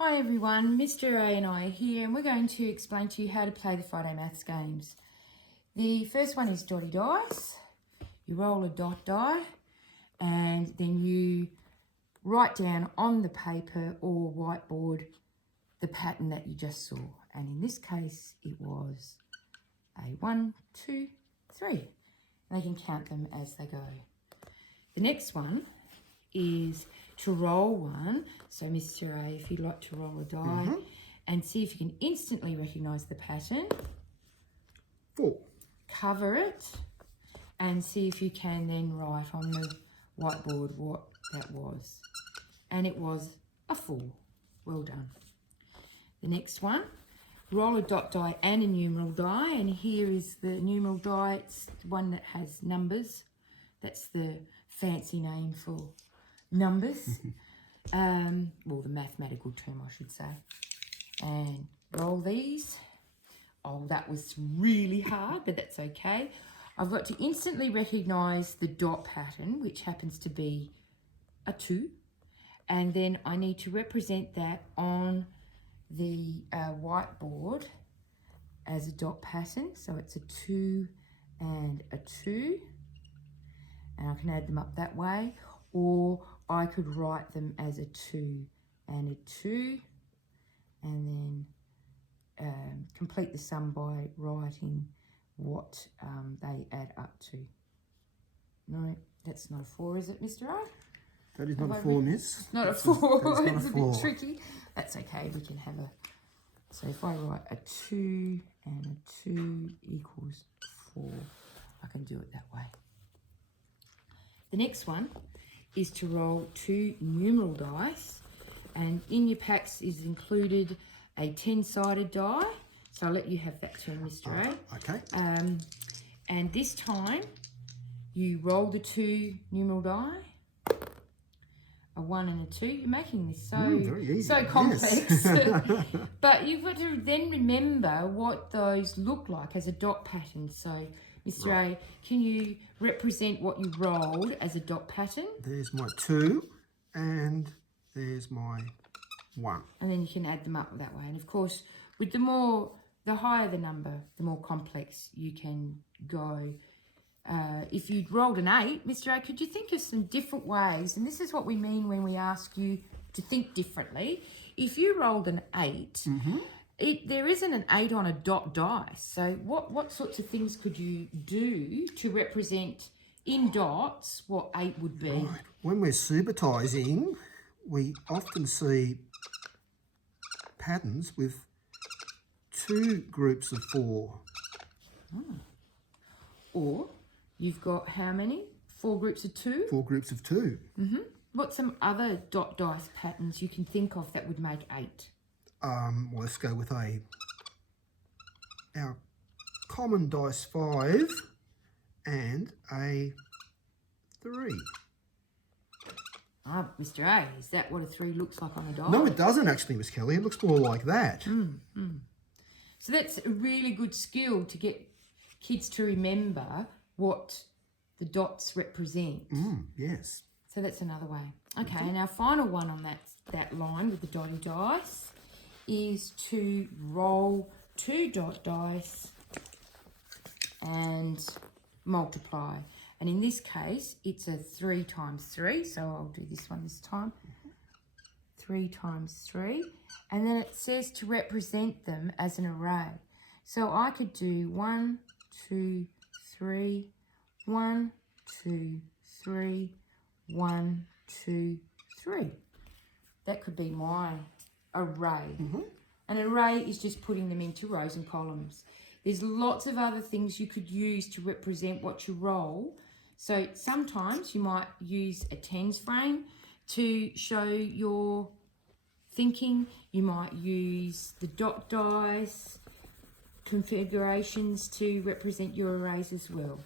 Hi everyone, Mr. A and I are here and we're going to explain to you how to play the Friday maths games. The first one is Dotty dice. You roll a dot die and then you write down on the paper or whiteboard the pattern that you just saw. And in this case it was a 1, 2, 3. They can count them as they go. The next one is to roll one. So Mr. A, if you'd like to roll a die and see if you can instantly recognise the pattern. 4. Cover it and see if you can then write on the whiteboard what that was. And it was a 4. Well done. The next one, roll a dot die and a numeral die. And here is the numeral die. It's the one that has numbers. That's the fancy name for numbers. Well, the mathematical term, I should say. And roll these. Oh, that was really hard, but that's okay. I've got to instantly recognise the dot pattern, which happens to be a 2. And then I need to represent that on the whiteboard as a dot pattern. So it's a 2 and a 2. And I can add them up that way. Or I could write them as a 2 and a 2. And then complete the sum by writing what they add up to. No, that's not a 4, is it, Mr. A? That is not a 4, miss. It's not a 4. It's It's a bit tricky. That's okay. We can have a... So if I write a 2 and a 2 equals 4, I can do it that way. The next one is to roll 2 numeral dice. And in your packs is included a 10-sided die. So I'll let you have that turn, Mr. A. Okay. And this time, you roll the 2 numeral die. A 1 and a 2. You're making this so complex. Yes. But you've got to then remember what those look like as a dot pattern. So, Mr. A, can you represent what you rolled as a dot pattern? There's my 2 and there's my 1. And then you can add them up that way. And of course, with the higher the number, the more complex you can go. If you'd rolled an 8, Mr. A, could you think of some different ways? And this is what we mean when we ask you to think differently. If you rolled an 8, there isn't an 8 on a dot dice. So what sorts of things could you do to represent in dots what 8 would be? Right. When we're supertising, we often see patterns with 2 groups of 4. Or you've got how many? 4 groups of 2? 4 groups of 2. What's some other dot dice patterns you can think of that would make 8? Well, let's go with our common dice 5 and a 3. Ah, Mr. A, is that what a 3 looks like on a die? No, it doesn't actually, Miss Kelly. It looks more like that. So that's a really good skill to get kids to remember what the dots represent. Yes. So that's another way. Okay, and our final one on that line with the dotty dice is to roll 2 dot dice and multiply. And in this case, it's a 3 times 3. So I'll do this one this time. 3 times 3. And then it says to represent them as an array. So I could do 1, 2, 3, 1, 2, 3, 1, 2, 3. That could be my array. An array is just putting them into rows and columns. There's lots of other things you could use to represent what you roll. So sometimes you might use a tens frame to show your thinking. You might use the dot dice configurations to represent your arrays as well.